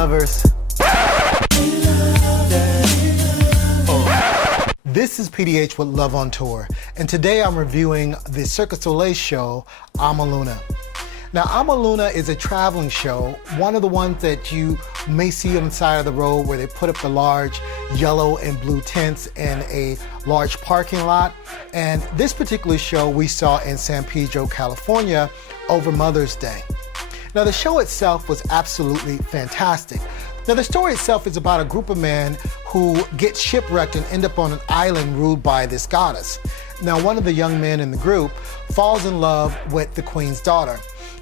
lovers. This is PDH with Love on Tour, and today I'm reviewing the Cirque du Soleil show, Amaluna. Now, Amaluna is a traveling show, one of the ones that you may see on the side of the road where they put up the large yellow and blue tents in a large parking lot. And this particular show we saw in San Pedro, California over Mother's Day. Now, the show itself was absolutely fantastic. Now, the story itself is about a group of men who get shipwrecked and end up on an island ruled by this goddess. Now, one of the young men in the group falls in love with the queen's daughter.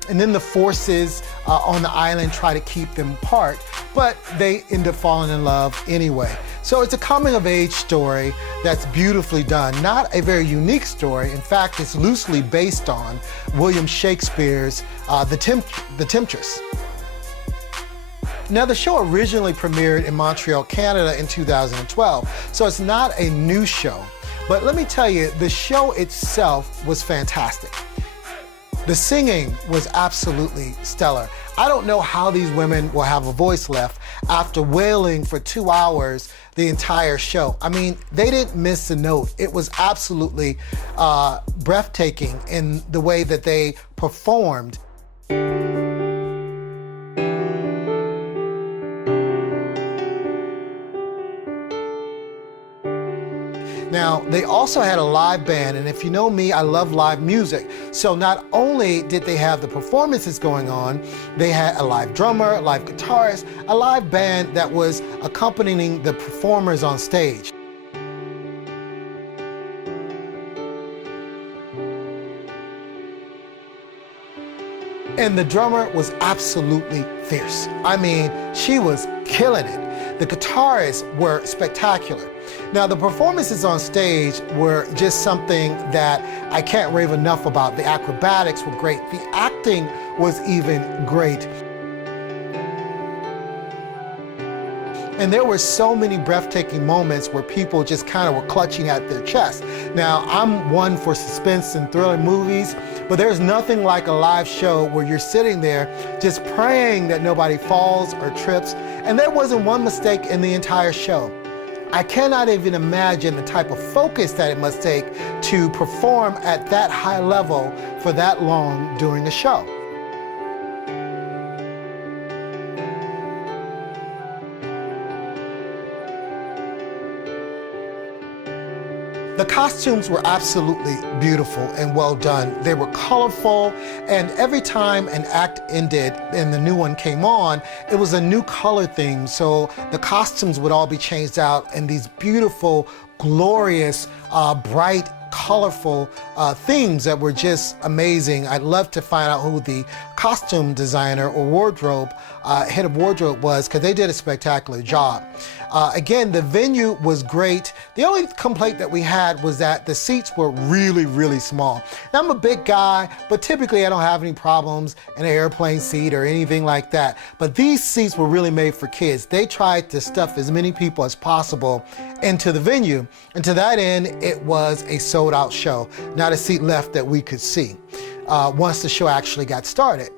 And then the forces on the island try to keep them apart, but they end up falling in love anyway. So it's a coming of age story that's beautifully done. Not a very unique story. In fact, it's loosely based on William Shakespeare's The Temptress. Now, the show originally premiered in Montreal, Canada in 2012, so it's not a new show. But let me tell you, the show itself was fantastic. The singing was absolutely stellar. I don't know how these women will have a voice left after wailing for 2 hours the entire show. I mean, they didn't miss a note. It was absolutely breathtaking in the way that they performed. Now, they also had a live band, and if you know me, I love live music. So not only did they have the performances going on, they had a live drummer, a live guitarist, a live band that was accompanying the performers on stage. And the drummer was absolutely fierce. I mean, she was killing it. The guitarists were spectacular. Now, the performances on stage were just something that I can't rave enough about. The acrobatics were great. The acting was even great. And there were so many breathtaking moments where people just kind of were clutching at their chest. Now, I'm one for suspense and thriller movies, but there's nothing like a live show where you're sitting there just praying that nobody falls or trips. And there wasn't one mistake in the entire show. I cannot even imagine the type of focus that it must take to perform at that high level for that long during a show. The costumes were absolutely beautiful and well done. They were colorful, and every time an act ended and the new one came on, it was a new color theme. So the costumes would all be changed out in these beautiful, glorious, bright, colorful themes that were just amazing. I'd love to find out who the costume designer or wardrobe, head of wardrobe was, because they did a spectacular job. Again, the venue was great. The only complaint that we had was that the seats were really, really small. Now, I'm a big guy, but typically I don't have any problems in an airplane seat or anything like that. But these seats were really made for kids. They tried to stuff as many people as possible into the venue. And to that end, it was a sold-out show. Not a seat left that we could see once the show actually got started.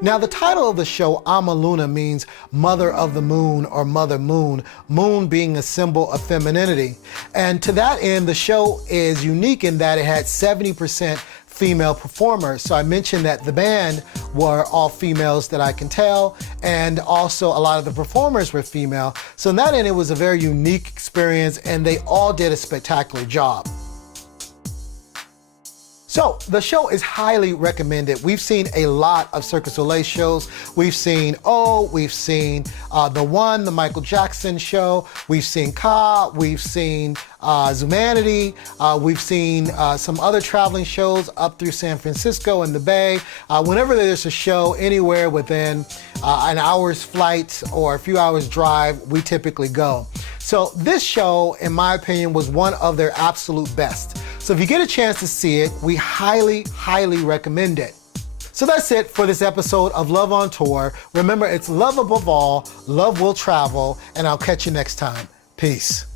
Now, the title of the show, Amaluna, means Mother of the Moon or Mother Moon, moon being a symbol of femininity. And to that end, the show is unique in that it had 70% female performers. So I mentioned that the band were all females that I can tell, and also a lot of the performers were female. So in that end, it was a very unique experience, and they all did a spectacular job. So the show is highly recommended. We've seen a lot of Cirque du Soleil shows. We've seen we've seen the Michael Jackson show. We've seen Ka, we've seen Zumanity. We've seen some other traveling shows up through San Francisco and the Bay. Whenever there's a show anywhere within an hour's flight or a few hours drive, we typically go. So this show, in my opinion, was one of their absolute best. So if you get a chance to see it, we highly, highly recommend it. So that's it for this episode of Love on Tour. Remember, it's love above all, love will travel, and I'll catch you next time. Peace.